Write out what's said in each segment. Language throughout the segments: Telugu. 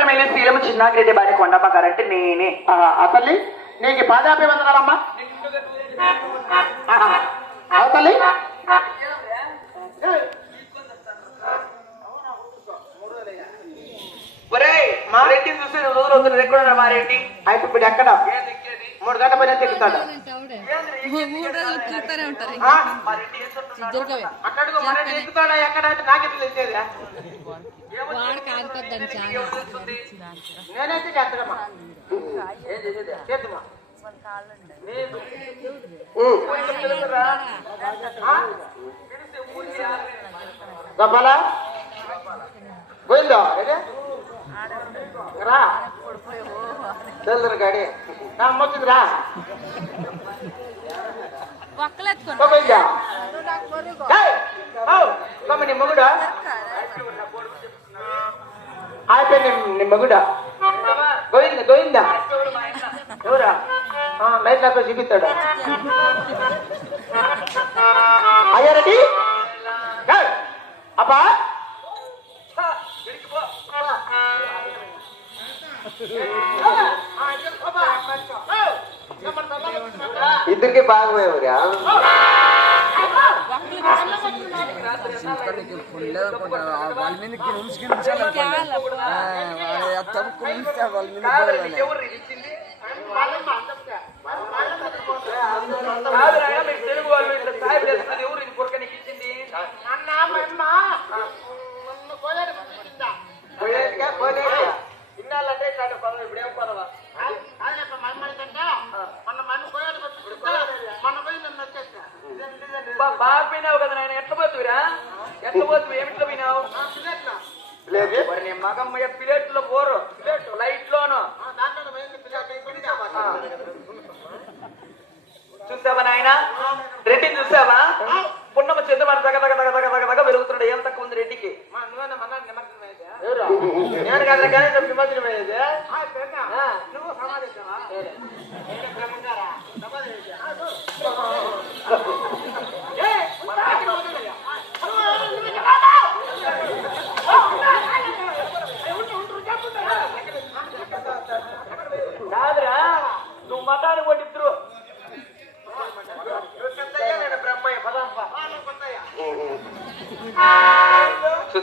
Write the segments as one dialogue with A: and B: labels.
A: పట్టమెల్లి శీలము చిన్నాగిరెడ్డి బారి కొండమ్మ గారంటే నేనే.
B: ఆ, ఆ తల్లి నీకు పాదాభివందనాలమ్మా. ఆహా. ఆ తల్లి.
A: ఒరేయ్ మా రెడ్డిని చూస్తే రోజులు వస్తుంది ఎక్కడ మా రెడ్డి?
B: అయితే ఇప్పుడు ఎక్కడ? మూడు గంటల పైన తిరుగుతాడు
C: మూడు రోజులు ఉంటారు
B: మన ఎక్కుతాడా ఎక్కడ అంటే నాకే తెలిసేదిరా
C: వాడు కాదుకొద్దని చాలా
B: నేనైతే చేస్తాడమ్మా చేద్దామా? గబ్బలా? పోయిందో? ఏదే? రా. ಚೆಲ್ಲರ ಗಾಡಿ. ನಾ ಮುಚ್ಚಿದ್ರಾ ನಿಮ್ಮ ಮಗುಡ? ಆಯ್ತ ನಿಮ್ ನಿಮ್ಮ ಮಗುಡ? ಗೋವಿಂದ ಗೋವಿಂದ? ಇವರ ಹಾ ಲೈಟ್ ಹಾಕೋ ಸಿಗುತ್ತಡ ಅಯ್ಯ ರೆಡಿ? ಅಪ್ಪ?
D: ఇద్దరికి బాగపోయేవరా?
E: వాళ్ళ తప్పుకుంటే వాళ్ళ మీద
A: బాగా పోయినావు కదా నాయన. ఎట్లా పోతువిరా? ఎట్లా పోతువి? ఏమిట్లో పోయినావు?
D: లేదు
A: మరి నీ మగమ్మ ప్లేట్లో పోరు. లైట్ లోను చూసావా నాయన? రెడ్డిని చూసావా? పున్నమ్మ చంద్రమాన తగ తగ తగ తగ తగ తగ వెలుగుతున్నాడు. ఏం తక్కువ ఉంది రెడ్డికి?
B: నేను కదా గణేశం నిమజ్జనం అయ్యేది?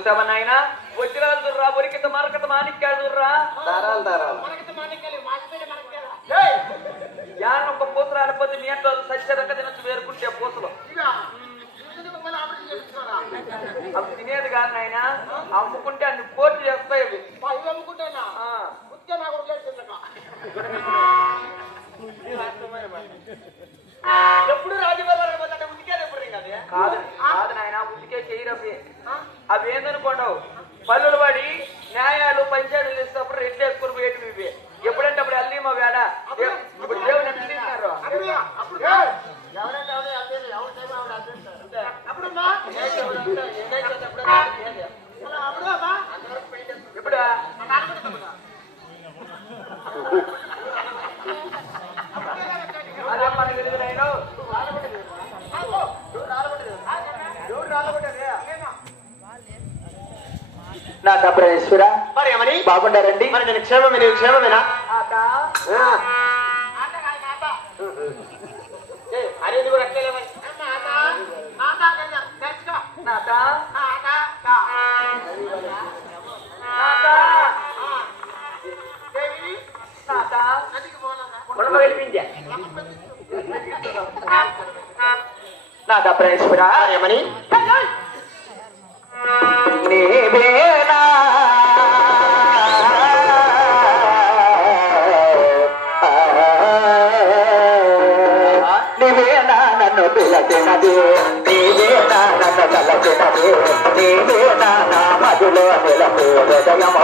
A: చూసావా నాయన వజ్రాలు దుర్రా ఒరికిత మరకత మాణిక్యాలు దుర్రా
D: దారాలు దారాలు.
A: యాన ఒక పూస రాలిపోతే నీ అట్లా సత్యరంగా తినొచ్చు వేరుకుంటే పూసలు అవి తినేది కాదు నాయన. అమ్ముకుంటే అన్ని కోట్లు చేస్తాయి అవి.
B: ఎప్పుడు
D: నా కప్రేశ్వర
B: మరి ఏమని?
D: బాగుండారండి
B: మరి నేను క్షేమమే నీవు క్షేమమేనా?
A: ఆట.
D: ఆ,
B: ఏ,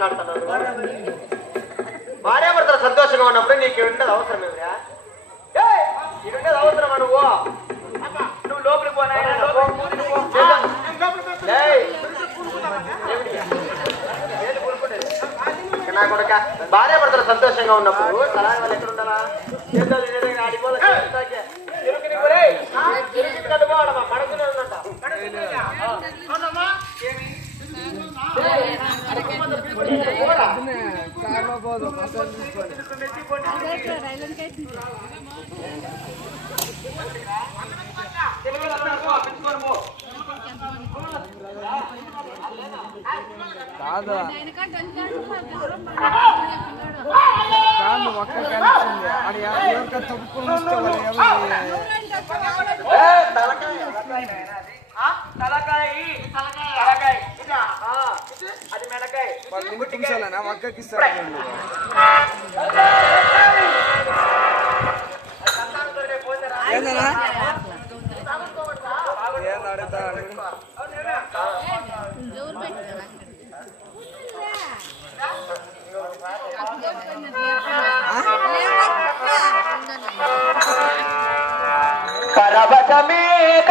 B: మాట్లాడుతున్నాను భార్యాభర్తల సంతోషంగా ఉన్నప్పుడు నీకు ఉండేది అవసరం ఏమిరా ఇటుండేది అవసరమా నువ్వు నువ్వు లోపలికి పోనాయన నా కొడుక భార్యాభర్తలు సంతోషంగా ఉన్నప్పుడు సలహా వాళ్ళు ఎక్కడ ఉండాలా
D: కాదు? దాన్ని ఒక్క కలిసింది అది ఎవరికైనా తప్పుకుని
B: తలకాయ తలకాయ. తలకాయ. అది మెడకాయ.
D: నిమిషాలనా మక్కకి ఏందన్నా ఏం అడుగుతా పరవత మీద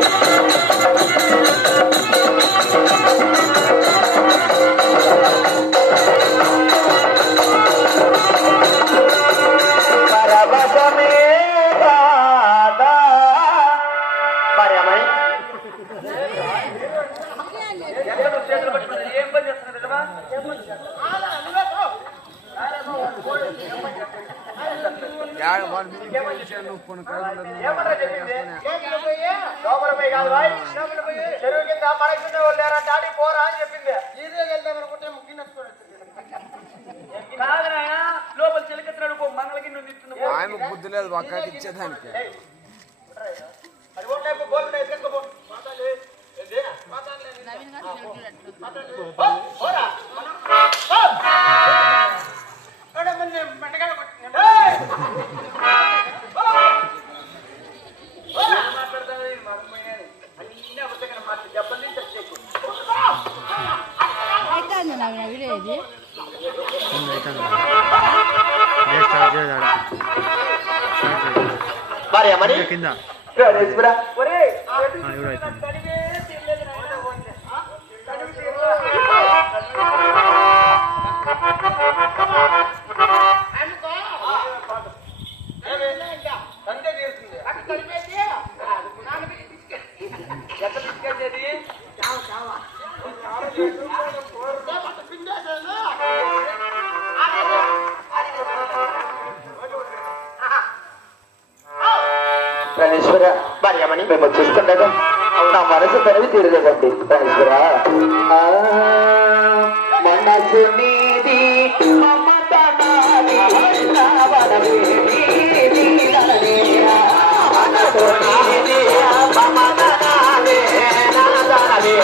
B: Thank you. వేసిరా ఒరే ఎక్కడ తీసుకెళ్ళేది
D: అని మేము చూస్తుండగా నా మనసు తనవి తీరలేదండి మనసు నీది మమత నాది,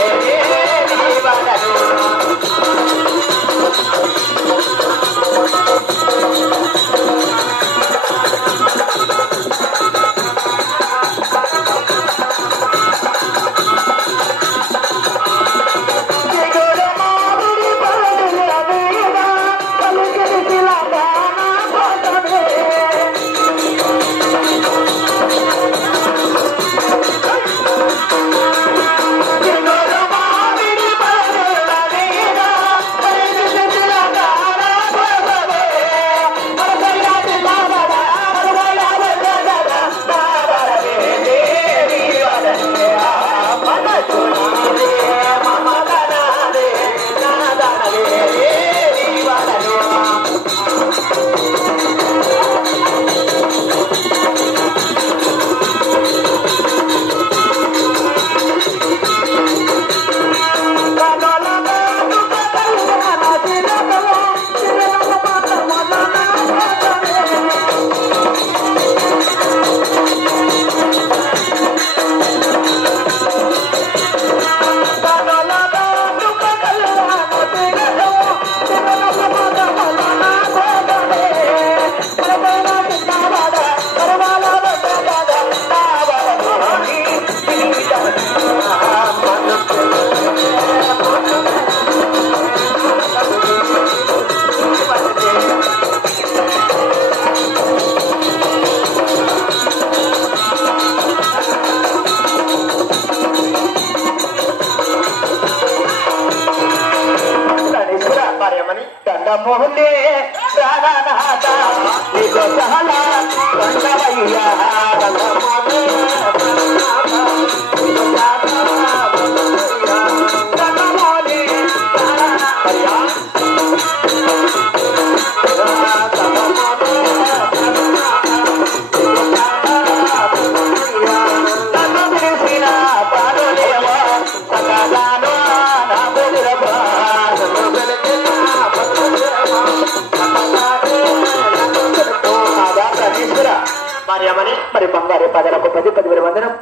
D: పదలకు పది పదివేల వందనం.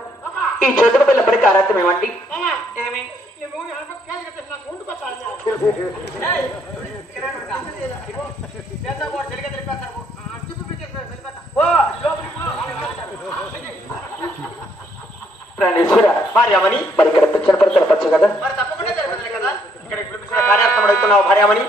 D: ఈ చోటుకు పిల్ల పడికి అర్థం ఏమండి? భార్యమని మరి. ఇక్కడ పిచ్చన పడతారు పచ్చ కదా?
A: మరి తప్పకుండా కదా.
D: ఇక్కడ కార్యార్థం అడుగుతున్నావు భార్యమని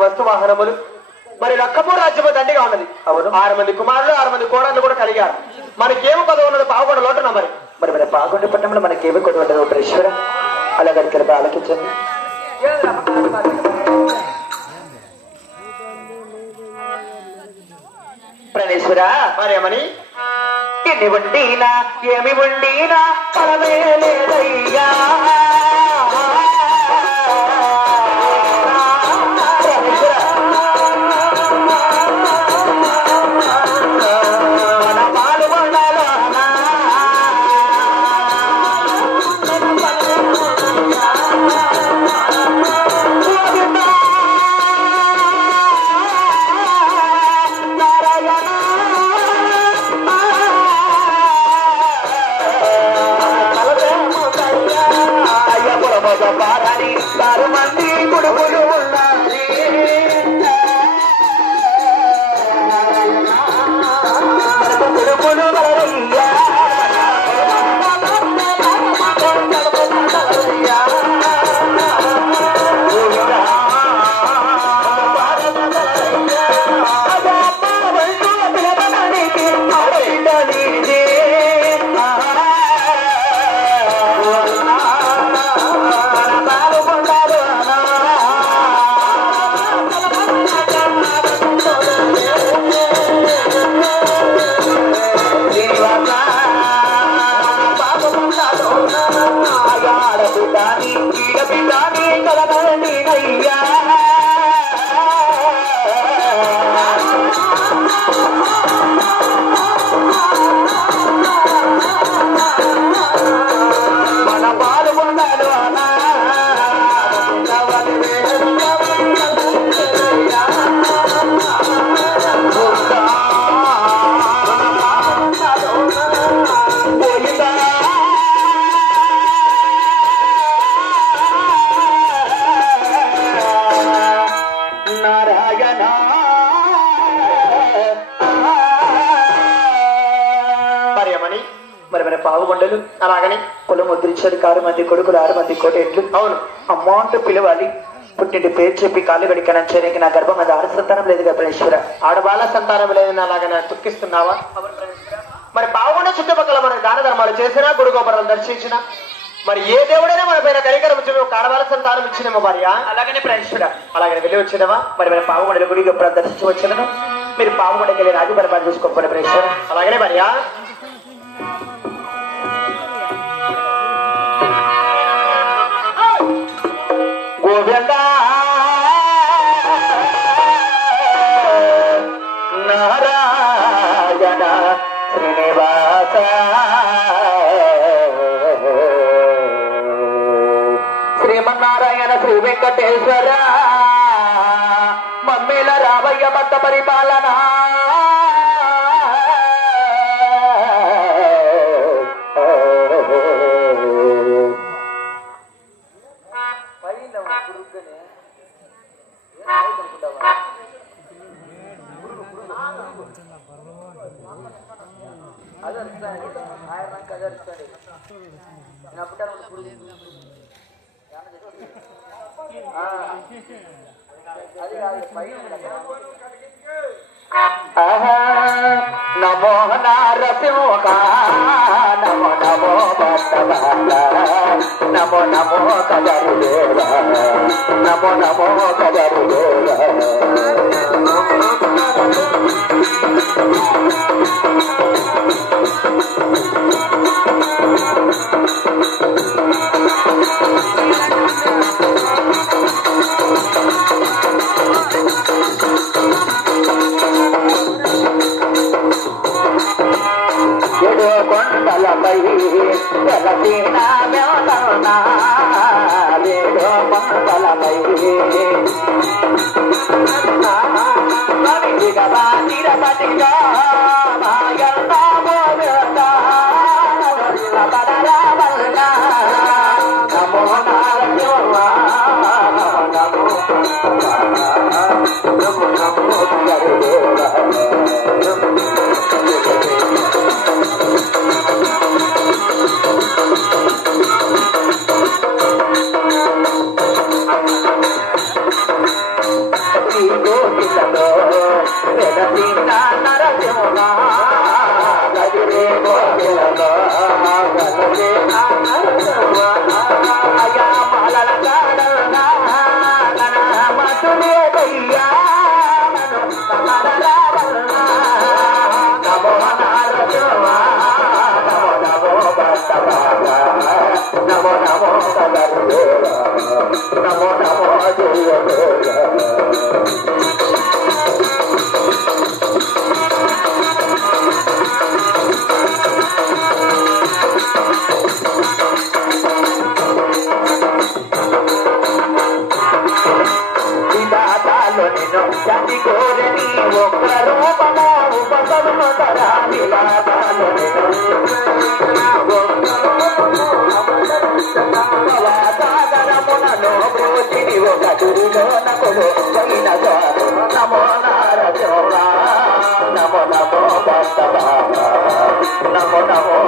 D: వస్తు వాహనములు. మరి లక్కపూర్ రాజ్యము దండిగా ఉన్నది. అవును. ఆరు మంది కుమారులు ఆరు మంది కోడళ్ళు కూడా కలిగారు. మనకేమో పదవి ఉన్నది పావుగొడ లోటున మరి. మరి మన పావుగొండ పట్టణంలో మనకేమి కొద్ది ఉండదు ప్రేశ్వర అలాగే కనుక ఆలకించండి ప్రణేశ్వర మరేమని? ఎన్ని వండినా ఏమి వండినా పరమే లేదయ్యా. ముద్రించారు ఆరు మంది కొడుకులు ఆరు మంది కోటేట్లు అవును. అమౌంట్ పిలవాలి. పుట్టింటి పేరు చెప్పి కాళ్ళు చేయడానికి నా గర్భం మీద ఆడ సంతానం లేదు కదా పరమేశ్వర. ఆడబాల సంతానం లేదని అలాగ దుఃఖిస్తున్నావా? మరి బాగుండ చుట్టుపక్కల మన దాన ధర్మాలు చేసినా గుడి గోపురాలు దర్శించిన మరి ఏ దేవుడైనా మన పైన కరికరం ఇచ్చిన ఒక ఆడవాళ్ళ సంతానం ఇచ్చినేమో భార్య. అలాగనే ప్రవేశుడ అలాగనే వెళ్ళి వచ్చినవా? మరి మన పావుగొండల గుడి గోపురాలు దర్శించి వచ్చినను మీరు పావుగొండకి వెళ్ళి రాజు పరిపాలన చూసుకోకపోతే ప్రవేశుడ అలాగనే భార్య. శ్రీమన్నారాయణ శ్రీ వెంకటేశ్వర. మమ్మీల రావయ్య భక్త పరిపాలనా. నమో నమో భక్తవాల నమో నమో కదరుదేవ నమో నమో కదరుదేవ ఏడు రవిగా తిరపతిగా నమో నమో నారసింహ నమో నిన్ను కోరని ఒక్క రూపము ఉపసము తరా సాగరమునలో బ్రోచిని ఒక నకులు పైన నమో నమో నమో నమో నమో